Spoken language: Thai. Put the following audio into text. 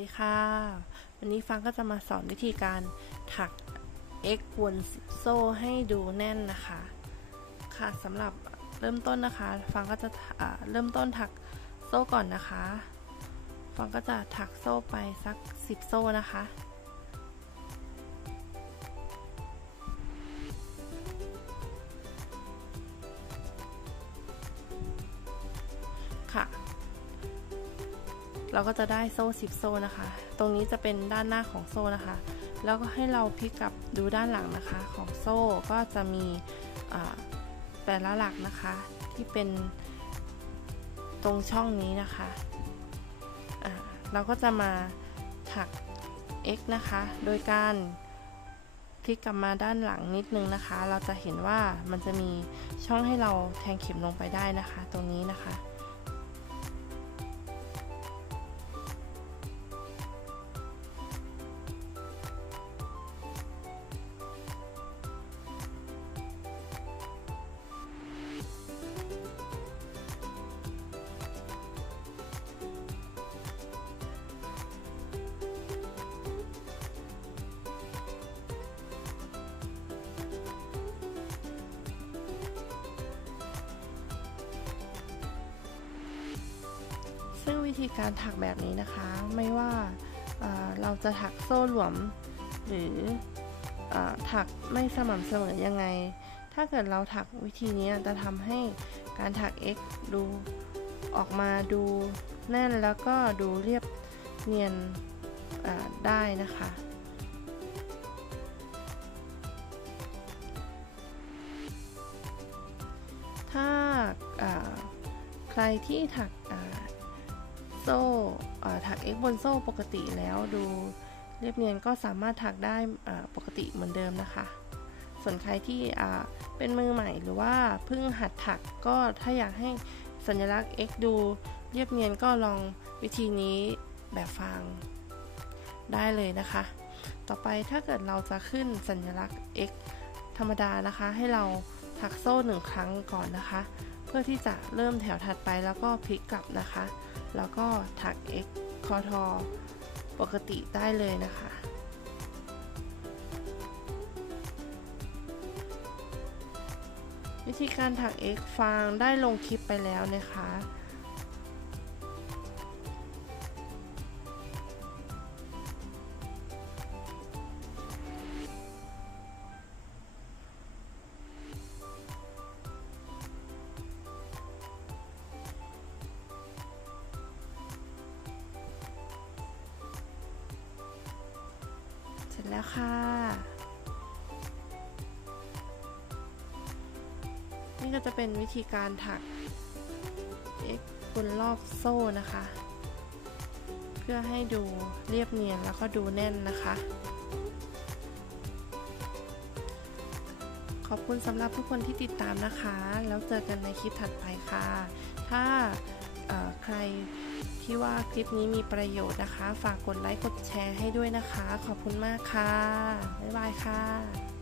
ดีค่ะ วันนี้ฟังก็จะมาสอนวิธีการถัก x วนโซ่ให้ดูแน่นนะคะ ค่ะสำหรับเริ่มต้นนะคะ ฟังก็จะเริ่มต้นถักโซ่ก่อนนะคะ ฟังก็จะถักโซ่ไปสัก 10 โซ่นะคะค่ะ เราก็จะได้โซ่10โซ่นะคะ ตรงนี้จะเป็นด้านหน้าของโซ่นะคะ แล้วก็ให้เราพลิกกลับดูด้านหลังนะคะ ของโซ่ก็จะมีแต่ละหลักนะคะ ที่เป็นตรงช่องนี้นะคะะเราก็จะมาถัก x นะคะ โดยการพลิกกลับมาด้านหลังนิดนึงนะคะ เราจะเห็นว่ามันจะมีช่องให้เราแทงเข็มลงไปได้นะคะ ตรงนี้นะคะ วิธีการถักแบบนี้นะคะ ไม่ว่าเราจะถักโซ่หลวม หรืออถักไม่สม่ำเสมอยังไง ถ้าเกิดเราถักวิธีนี้จะทำให้การถัก X ดูออกมาดูแน่นแล้วก็ดูเรียบเนียนได้นะคะถ้าใครที่ถัก โซ่ถัก X บนโซ่ปกติแล้วดูเรียบเนียนก็สามารถถักได้ปกติเหมือนเดิมนะคะ ส่วนใครที่เป็นมือใหม่หรือว่าเพิ่งหัดถักก็ถ้าอยากให้สัญลักษณ์ X ดูเรียบเนียนก็ลองวิธีนี้แบบฟังได้เลยนะคะ ต่อไปถ้าเกิดเราจะขึ้นสัญลักษณ์ X ธรรมดานะคะให้เรา ถักโซ่หนึ่งครั้งก่อนนะคะ เพื่อที่จะเริ่มแถวถัดไปแล้วก็พลิกกลับนะคะ แล้วก็ถัก x คอทอปกติได้เลยนะคะ วิธีการถัก x ฟางได้ลงคลิปไปแล้วนะคะ ร็จแล้วค่ะ นี่ก็จะเป็นวิธีการถัก x บนรอบโซ่นะคะ เพื่อให้ดูเรียบเนียนแล้วก็ดูแน่นนะคะ ขอบคุณสำหรับทุกคนที่ติดตามนะคะ แล้วเจอกันในคลิปถัดไปค่ะ ถ้าใคร ที่ว่าคลิปนี้มีประโยชน์นะคะ ฝากกดไลค์กดแชร์ให้ด้วยนะคะ ขอบคุณมากค่ะ บ๊ายบายค่ะ